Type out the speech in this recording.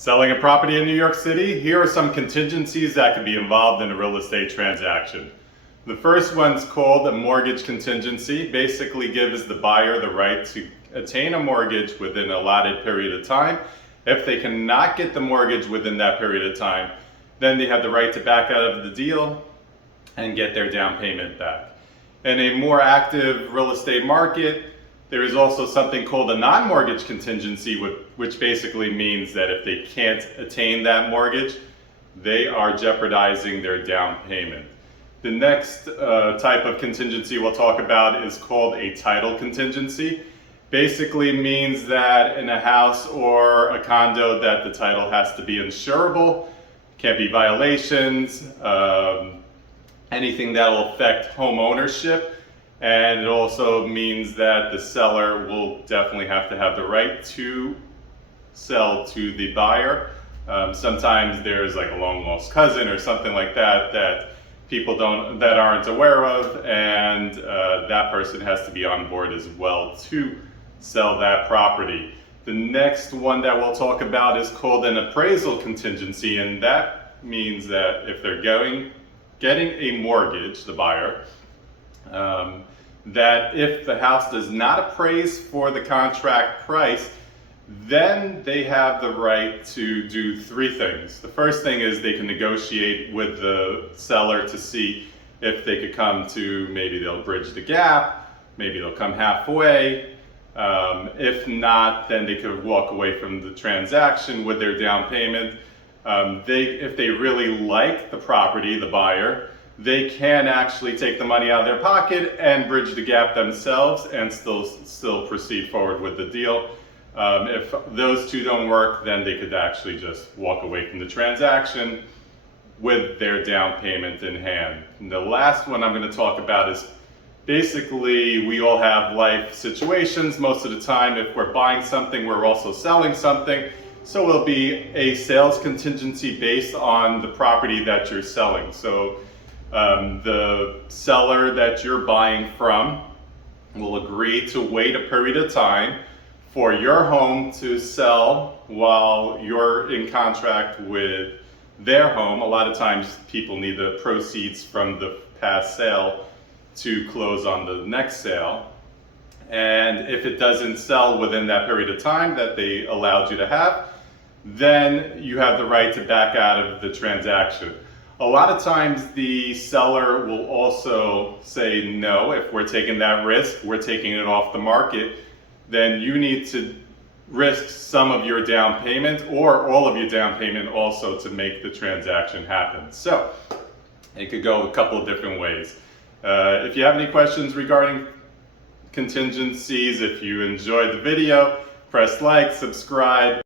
Selling a property in New York City, here are some contingencies that could be involved in a real estate transaction. The first one's called a mortgage contingency. Basically gives the buyer the right to attain a mortgage within a allotted period of time. If they cannot get the mortgage within that period of time, then they have the right to back out of the deal and get their down payment back. In a more active real estate market, there is also something called a non-mortgage contingency, which basically means that if they can't attain that mortgage, they are jeopardizing their down payment. The next type of contingency we'll talk about is called a title contingency. Basically means that in a house or a condo that the title has to be insurable, can't be violations, anything that will affect home ownership. And it also means that the seller will definitely have to have the right to sell to the buyer. Sometimes there's like a long lost cousin or something like that that people aren't aware of, and that person has to be on board as well to sell that property. The next one that we'll talk about is called an appraisal contingency, and that means that if they're getting a mortgage, the buyer, that if the house does not appraise for the contract price, then they have the right to do three things. The first thing is they can negotiate with the seller to see if they could come to, maybe they'll bridge the gap, maybe they'll come halfway. If not, then they could walk away from the transaction with their down payment. If they really like the property, the buyer, they can actually take the money out of their pocket and bridge the gap themselves and still proceed forward with the deal. If those two don't work, then they could actually just walk away from the transaction with their down payment in hand. And the last one I'm going to talk about is basically we all have life situations. Most of the time, if we're buying something, we're also selling something. So it'll be a sales contingency based on the property that you're selling. So the seller that you're buying from will agree to wait a period of time for your home to sell while you're in contract with their home. A lot of times people need the proceeds from the past sale to close on the next sale. And if it doesn't sell within that period of time that they allowed you to have, then you have the right to back out of the transaction. A lot of times the seller will also say, no, if we're taking that risk, we're taking it off the market, then you need to risk some of your down payment or all of your down payment also to make the transaction happen. So it could go a couple of different ways. If you have any questions regarding contingencies, if you enjoyed the video, press like, subscribe.